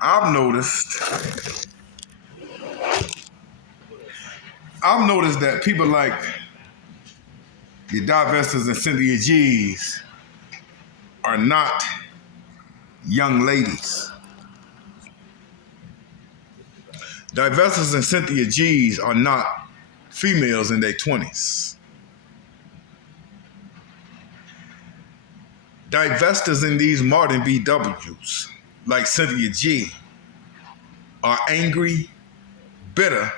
I've noticed that people like the Divestors and Cynthia G's are not young ladies. Divestors and Cynthia G's are not females in their 20s. Divestors in these modern BWs, like Cynthia G, are angry, bitter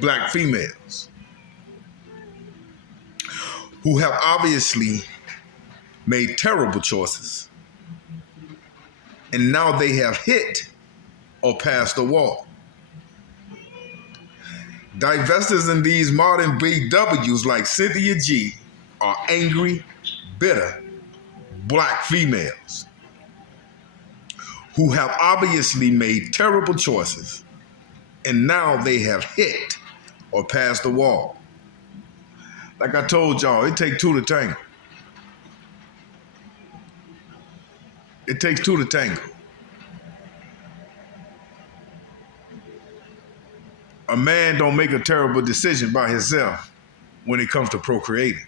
black females who have obviously made terrible choices, and now they have hit or passed the wall. Divestors in these modern BWs like Cynthia G are angry, bitter black females who have obviously made terrible choices, and now they have hit or passed the wall. Like I told y'all, it takes two to tango. It takes two to tango. A man don't make a terrible decision by himself when it comes to procreating.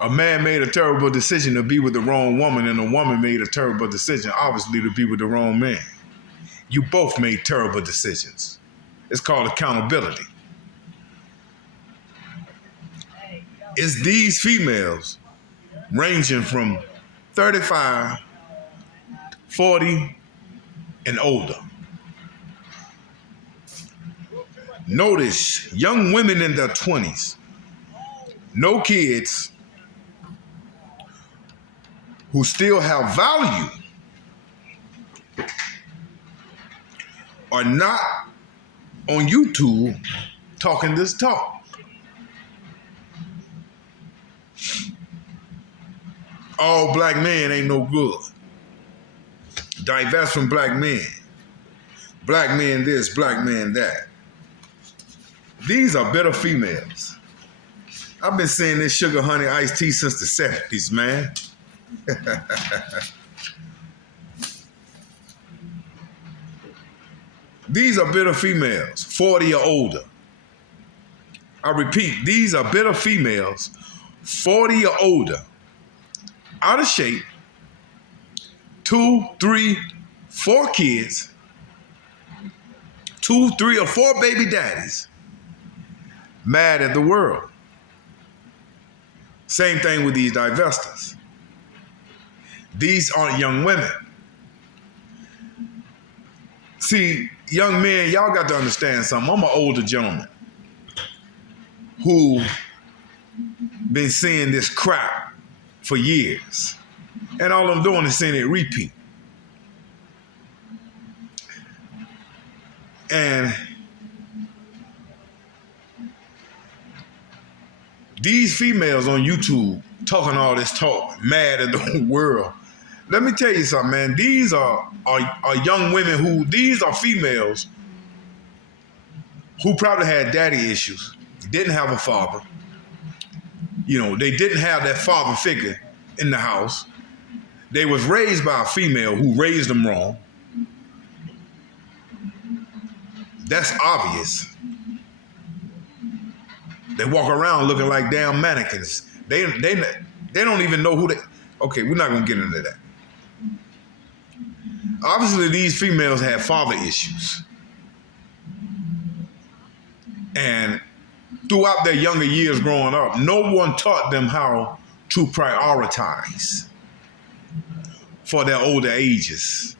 A man made a terrible decision to be with the wrong woman, and a woman made a terrible decision, obviously, to be with the wrong man. You both made terrible decisions. It's called accountability. It's these females ranging from 35, 40, and older. Notice young women in their 20s, no kids, who still have value, are not on YouTube talking this talk. All black men ain't no good. Divest from black men. Black men this, black men that. These are bitter females. I've been saying this sugar honey iced tea since the 70s, man. These are bitter females, 40 or older. I repeat, these are bitter females, 40 or older, out of shape, 2, 3, 4 kids, 2, 3, or 4 baby daddies, mad at the world. Same thing with these divestors. These aren't young women. See, young men, y'all got to understand something. I'm an older gentleman who been seeing this crap for years. And all I'm doing is seeing it repeat. And these females on YouTube talking all this talk, mad at the world. Let me tell you something, man. These are young women these are females who probably had daddy issues, didn't have a father. You know, they didn't have that father figure in the house. They was raised by a female who raised them wrong. That's obvious. They walk around looking like damn mannequins. They don't even know who they... Okay, we're not going to get into that. Obviously, these females had father issues. And throughout their younger years growing up, no one taught them how to prioritize for their older ages.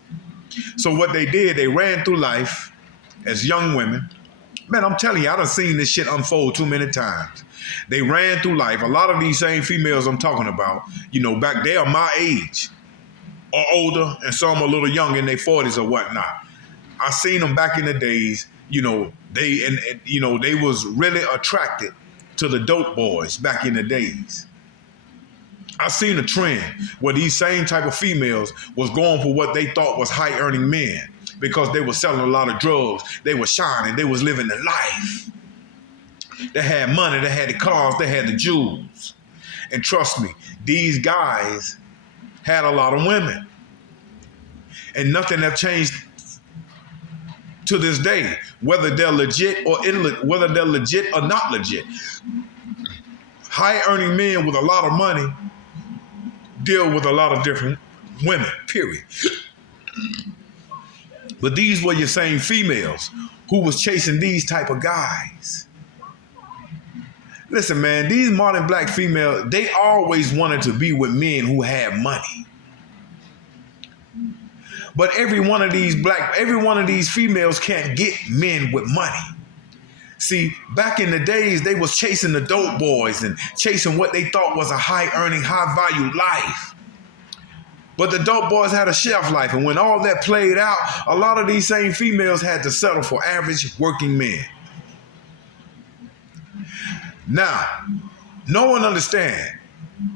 So what they did, they ran through life as young women. Man, I'm telling you, I done seen this shit unfold too many times. They ran through life. A lot of these same females I'm talking about, you know, back they are my age or older, and some a little young in their 40s or whatnot. I seen them back in the days, you know, they was really attracted to the dope boys back in the days. I seen a trend where these same type of females was going for what they thought was high earning men because they were selling a lot of drugs. They were shining. They was living the life. They had money. They had the cars. They had the jewels. And trust me, these guys had a lot of women. And nothing have changed to this day, whether they're legit or whether they're legit or not legit. High earning men with a lot of money deal with a lot of different women, period. But these were your same females who was chasing these type of guys. Listen, man, these modern black females, they always wanted to be with men who had money. But every one of these females can't get men with money. See, back in the days, they was chasing the dope boys and chasing what they thought was a high-earning, high-value life. But the dope boys had a shelf life, and when all that played out, a lot of these same females had to settle for average working men. Now, no one understands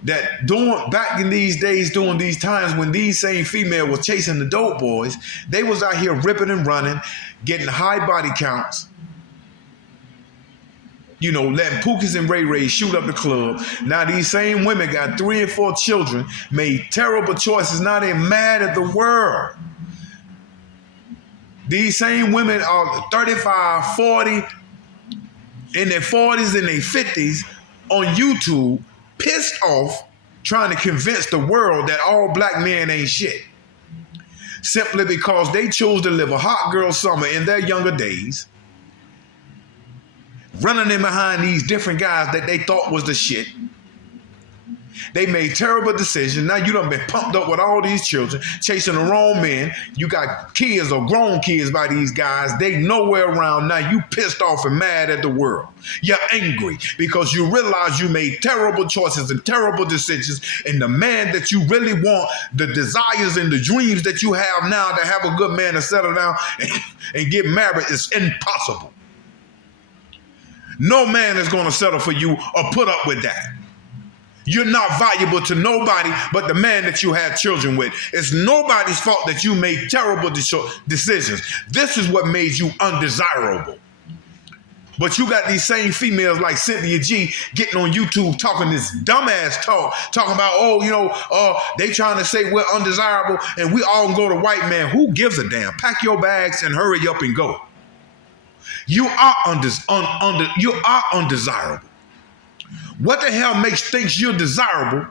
that back in these days, during these times when these same females were chasing the dope boys, they was out here ripping and running, getting high body counts, letting Pookies and Ray Rays shoot up the club. Now these same women got 3 and 4 children, made terrible choices. Now they're mad at the world. These same women are 35, 40, in their 40s and their 50s on YouTube, pissed off, trying to convince the world that all black men ain't shit. Simply because they chose to live a hot girl summer in their younger days, running in behind these different guys that they thought was the shit. They made terrible decisions. Now you done been pumped up with all these children, chasing the wrong men. You got kids or grown kids by these guys. They nowhere around. Now you pissed off and mad at the world. You're angry because you realize you made terrible choices and terrible decisions. And the man that you really want, the desires and the dreams that you have now to have a good man to settle down and get married is impossible. No man is going to settle for you or put up with that. You're not valuable to nobody but the man that you had children with. It's nobody's fault that you made terrible decisions. This is what made you undesirable. But you got these same females like Cynthia G getting on YouTube talking this dumbass talk, talking about, they trying to say we're undesirable and we all go to white man. Who gives a damn? Pack your bags and hurry up and go. You are undesirable. What the hell thinks you're desirable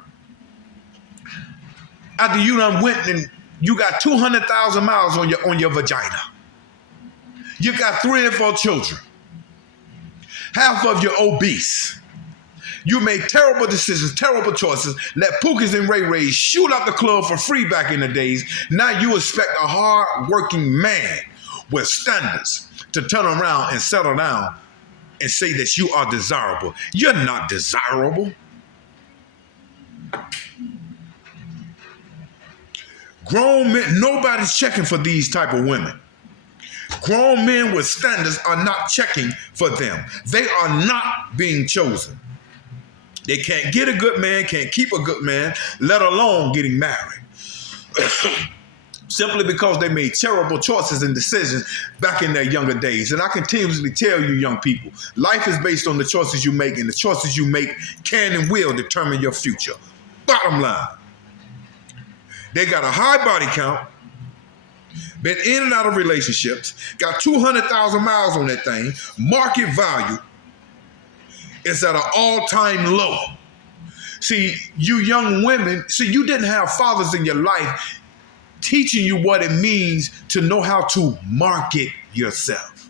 after you done went and you got 200,000 miles on your vagina? You got 3 and 4 children. Half of you obese. You made terrible decisions, terrible choices. Let Pookies and Ray Rays shoot up the club for free back in the days. Now you expect a hard-working man with standards to turn around and settle down and say that you are desirable. You're not desirable. Grown men, nobody's checking for these type of women. Grown men with standards are not checking for them. They are not being chosen. They can't get a good man, can't keep a good man, let alone getting married. Simply because they made terrible choices and decisions back in their younger days. And I continuously tell you, young people, life is based on the choices you make, and the choices you make can and will determine your future. Bottom line, they got a high body count, been in and out of relationships, got 200,000 miles on that thing, market value is at an all-time low. See, you young women, you didn't have fathers in your life teaching you what it means to know how to market yourself.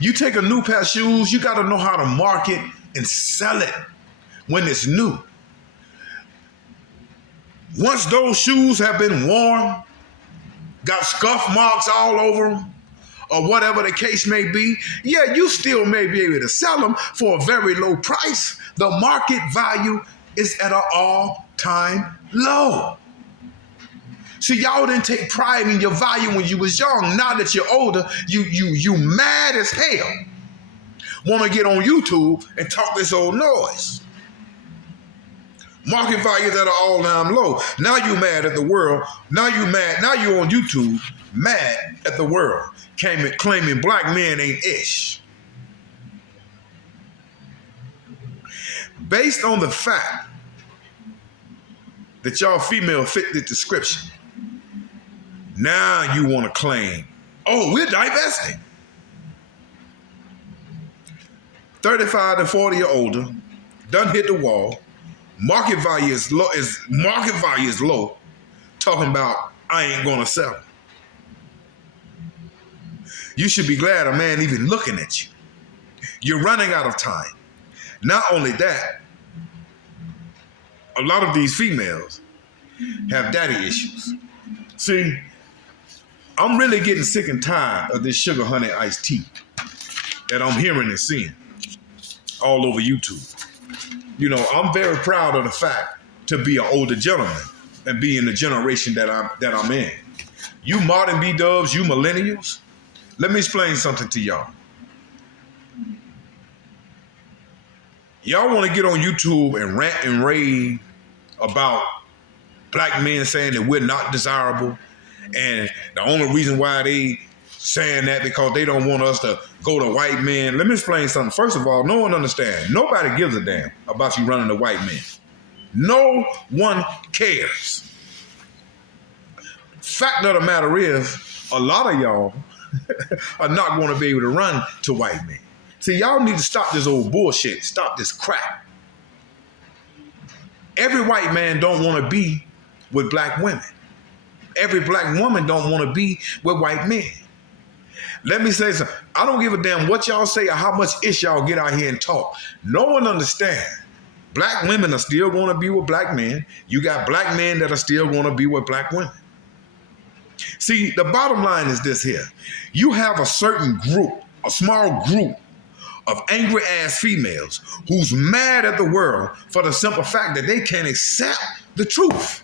You take a new pair of shoes, you got to know how to market and sell it when it's new. Once those shoes have been worn, got scuff marks all over them, or whatever the case may be, yeah, you still may be able to sell them for a very low price. The market value is at an all-time low. See, y'all didn't take pride in your value when you was young. Now that you're older, you mad as hell. Want to get on YouTube and talk this old noise. Market value is at an all-time low. Now you mad at the world. Now you on YouTube, mad at the world, claiming black men ain't ish. Based on the fact that y'all female fit the description, now you want to claim, oh, we're divesting. 35 to 40 or older, done hit the wall, market value is low, talking about I ain't gonna sell. You should be glad a man even looking at you. You're running out of time. Not only that, a lot of these females have daddy issues. See, I'm really getting sick and tired of this sugar honey iced tea that I'm hearing and seeing all over YouTube. You know, I'm very proud of the fact to be an older gentleman and be in the generation that I'm in. You modern B-dubs, you millennials, let me explain something to y'all. Y'all want to get on YouTube and rant and rave about black men saying that we're not desirable, and the only reason why they saying that because they don't want us to go to white men. Let me explain something. First of all, no one understands. Nobody gives a damn about you running to white men. No one cares. Fact of the matter is, a lot of y'all are not going to be able to run to white men. See, y'all need to stop this old bullshit. Stop this crap. Every white man don't want to be with black women. Every black woman don't want to be with white men. Let me say something. I don't give a damn what y'all say or how much ish y'all get out here and talk. No one understands. Black women are still going to be with black men. You got black men that are still going to be with black women. See, the bottom line is this here. You have a certain group, a small group of angry ass females who's mad at the world for the simple fact that they can't accept the truth.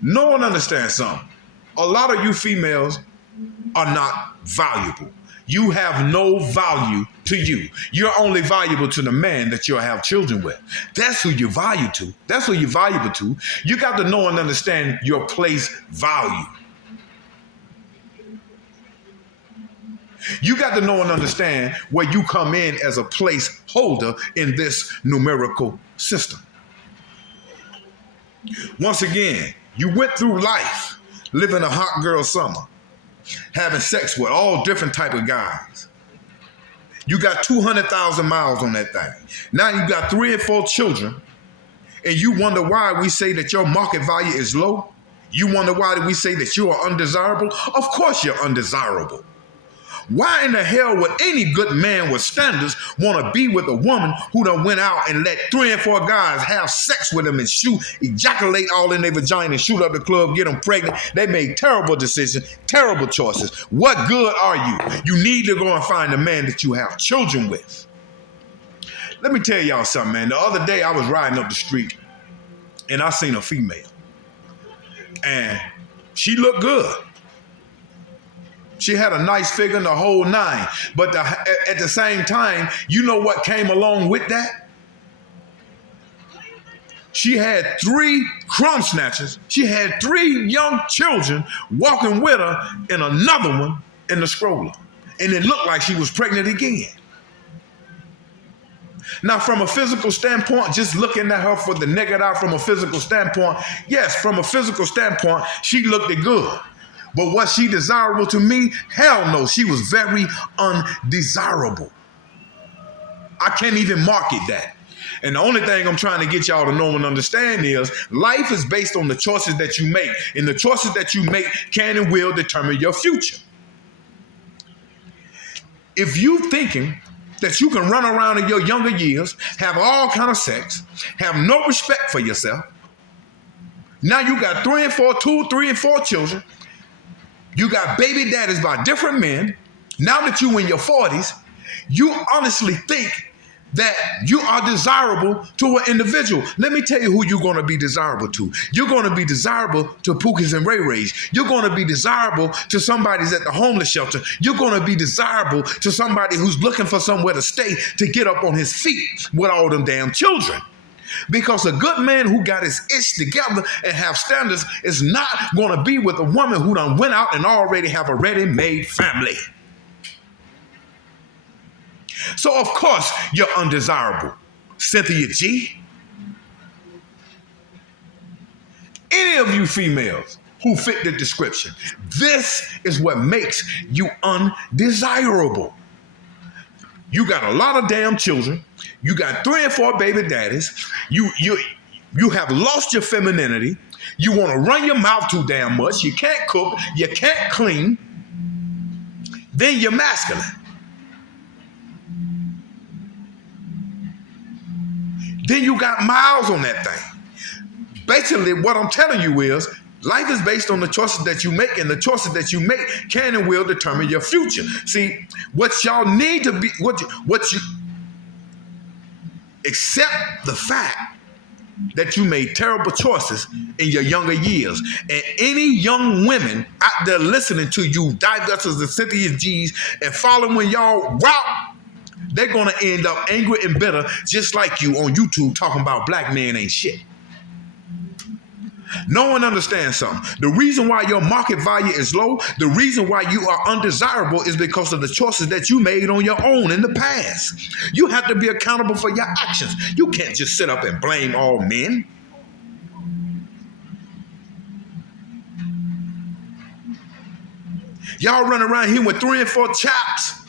No one understands something. A lot of you females are not valuable. You have no value to you. You're only valuable to the man that you'll have children with. That's who you're valuable to. That's who you're valuable to. You got to know and understand your place value. You got to know and understand where you come in as a placeholder in this numerical system. Once again, you went through life living a hot girl summer, having sex with all different type of guys. You got 200,000 miles on that thing. Now you got 3 or 4 children, and you wonder why we say that your market value is low. You wonder why we say that you are undesirable. Of course you're undesirable. Why in the hell would any good man with standards want to be with a woman who done went out and let 3 and 4 guys have sex with them and ejaculate all in their vagina and shoot up the club, get them pregnant? They made terrible decisions, terrible choices. What good are you? You need to go and find a man that you have children with. Let me tell y'all something, man. The other day I was riding up the street and I seen a female and she looked good. She had a nice figure in the whole 9. But at the same time, you know what came along with that? She had 3 crumb snatchers. She had 3 young children walking with her and another one in the stroller. And it looked like she was pregnant again. Now, from a physical standpoint, just looking at her for the naked eye from a physical standpoint, yes, from a physical standpoint, she looked good. But was she desirable to me? Hell no, she was very undesirable. I can't even market that. And the only thing I'm trying to get y'all to know and understand is life is based on the choices that you make. And the choices that you make can and will determine your future. If you thinking that you can run around in your younger years, have all kind of sex, have no respect for yourself, now you got 3 and 4 children, you got baby daddies by different men. Now that you in your 40s, you honestly think that you are desirable to an individual. Let me tell you who you're going to be desirable to. You're going to be desirable to Pookies and Ray Rays. You're going to be desirable to somebody's at the homeless shelter. You're going to be desirable to somebody who's looking for somewhere to stay to get up on his feet with all them damn children. Because a good man who got his ish together and have standards is not going to be with a woman who done went out and already have a ready-made family. So, of course, you're undesirable. Cynthia G, any of you females who fit the description, this is what makes you undesirable. You got a lot of damn children. You got 3 and 4 baby daddies. You have lost your femininity. You want to run your mouth too damn much. You can't cook. You can't clean. Then you're masculine. Then you got miles on that thing. Basically, what I'm telling you is, life is based on the choices that you make, and the choices that you make can and will determine your future. See, what y'all need to be, what you accept the fact that you made terrible choices in your younger years. And any young women out there listening to you, Divestors and Cynthia G's, and following y'all route, they're going to end up angry and bitter, just like you on YouTube talking about black men ain't shit. No one understands something. The reason why your market value is low, the reason why you are undesirable is because of the choices that you made on your own in the past. You have to be accountable for your actions. You can't just sit up and blame all men. Y'all run around here with 3 and 4 chaps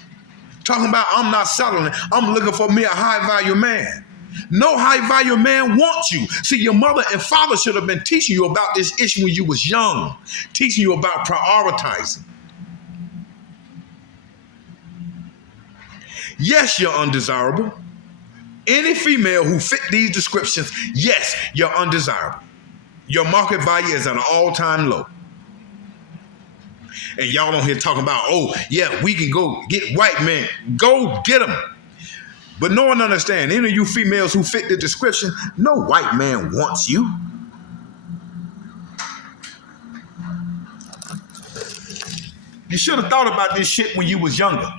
talking about I'm not settling. I'm looking for me a high value man. No high value man wants you. See, your mother and father should have been teaching you about this issue when you was young, teaching you about prioritizing. Yes, you're undesirable. Any female who fit these descriptions, yes, you're undesirable. Your market value is at an all-time low. And y'all don't hear talking about, oh, yeah, we can go get white men. Go get them. But no one understands. Any of you females who fit the description, no white man wants you. You should have thought about this shit when you was younger.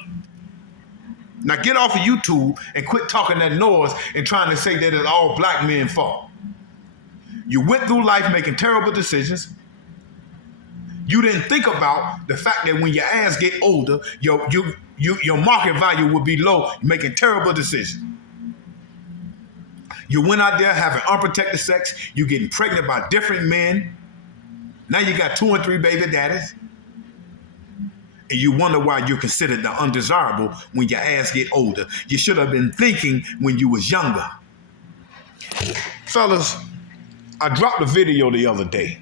Now get off of YouTube and quit talking that noise and trying to say that it's all black men's fault. You went through life making terrible decisions. You didn't think about the fact that when your ass get older, your market value will be low, making terrible decisions. You went out there having unprotected sex. You getting pregnant by different men. Now you got 2 and 3 baby daddies. And you wonder why you're considered the undesirable when your ass get older. You should have been thinking when you was younger. Fellas, I dropped a video the other day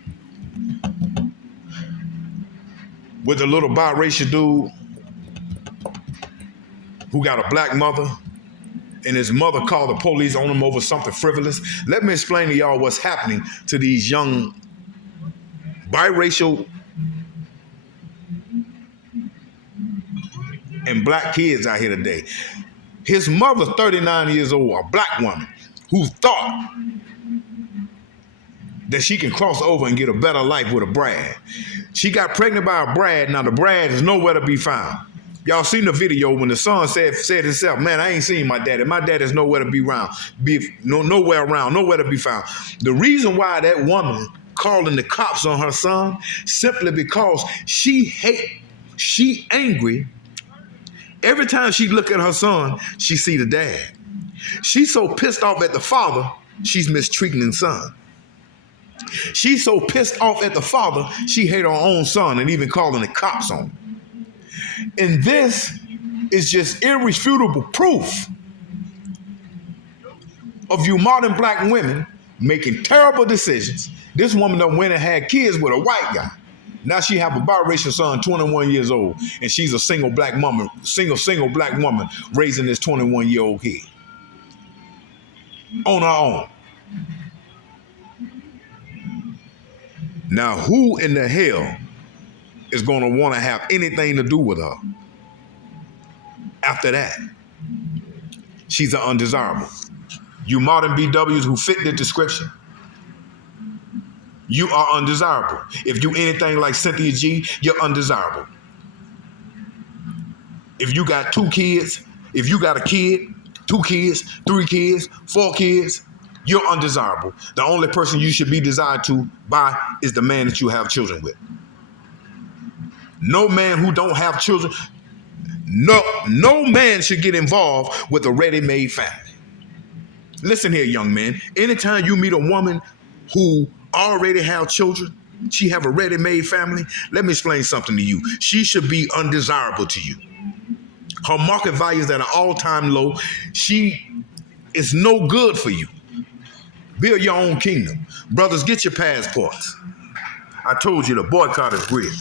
with a little biracial dude who got a black mother, and his mother called the police on him over something frivolous. Let me explain to y'all what's happening to these young biracial and black kids out here today. His mother, 39 years old, a black woman, who thought that she can cross over and get a better life with a Brad. She got pregnant by a Brad. Now the Brad is nowhere to be found. Y'all seen the video when the son said himself, man, I ain't seen my daddy. My daddy's nowhere to be around. Nowhere around, nowhere to be found. The reason why that woman calling the cops on her son, simply because she angry. Every time she look at her son, she see the dad. She's so pissed off at the father, she's mistreating the son. She's so pissed off at the father, she hate her own son and even calling the cops on him. And this is just irrefutable proof of you modern black women making terrible decisions. This woman done went and had kids with a white guy. Now she have a biracial son, 21 years old, and she's a single black woman raising this 21-year-old kid on her own. Now, who in the hell is going to want to have anything to do with her after that? She's an undesirable. You modern BWs who fit the description, you are undesirable. If you anything like Cynthia G, you're undesirable. If you got 2 kids, if you got a kid, 2 kids, 3 kids, 4 kids, you're undesirable. The only person you should be desired to by is the man that you have children with. No man who don't have children, no man should get involved with a ready-made family. Listen here, young man. Anytime you meet a woman who already have children, she have a ready-made family, let me explain something to you. She should be undesirable to you. Her market value is at an all-time low. She is no good for you. Build your own kingdom. Brothers, get your passports. I told you the boycott is real.